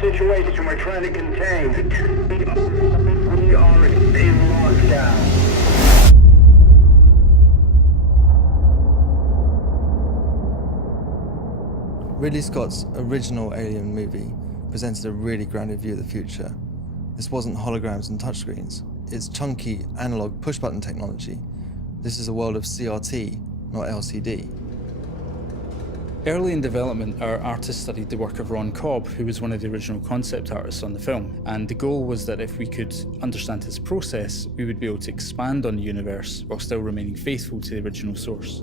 situation we're trying to contain. We are in lockdown. Ridley Scott's original Alien movie presented a really grounded view of the future. This wasn't holograms and touchscreens. It's chunky, analog push-button technology. This is a world of CRT, not LCD. Early in development, our artists studied the work of Ron Cobb, who was one of the original concept artists on the film. And the goal was that if we could understand his process, we would be able to expand on the universe while still remaining faithful to the original source.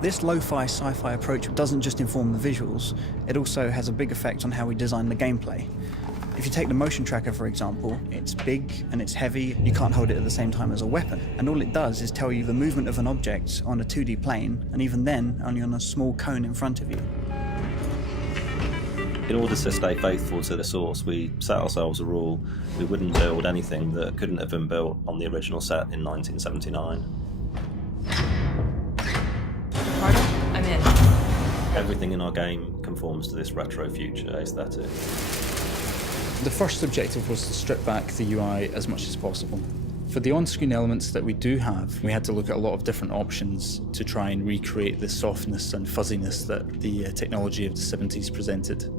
This lo-fi sci-fi approach doesn't just inform the visuals, it also has a big effect on how we design the gameplay. If you take the motion tracker, for example, it's big and it's heavy, you can't hold it at the same time as a weapon. And all it does is tell you the movement of an object on a 2D plane, and even then, only on a small cone in front of you. In order to stay faithful to the source, we set ourselves a rule: we wouldn't build anything that couldn't have been built on the original set in 1979. I'm in. Everything in our game conforms to this retro future aesthetic. The first objective was to strip back the UI as much as possible. For the on-screen elements that we do have, we had to look at a lot of different options to try and recreate the softness and fuzziness that the technology of the 70s presented.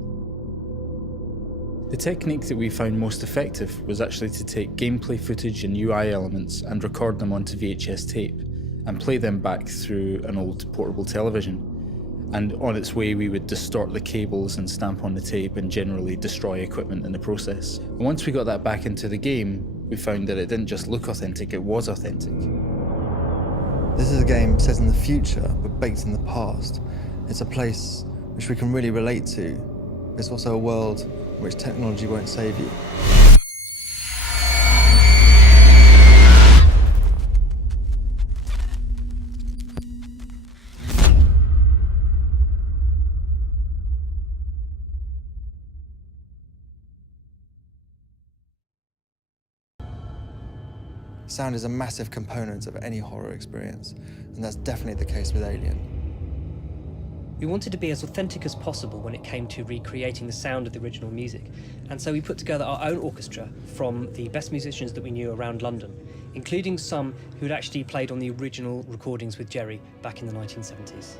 The technique that we found most effective was actually to take gameplay footage and UI elements and record them onto VHS tape and play them back through an old portable television. And on its way, we would distort the cables and stamp on the tape and generally destroy equipment in the process. And once we got that back into the game, we found that it didn't just look authentic, it was authentic. This is a game set in the future, but baked in the past. It's a place which we can really relate to. It's also a world in which technology won't save you. Sound is a massive component of any horror experience, and that's definitely the case with Alien. We wanted to be as authentic as possible when it came to recreating the sound of the original music, and so we put together our own orchestra from the best musicians that we knew around London, including some who'd actually played on the original recordings with Jerry back in the 1970s.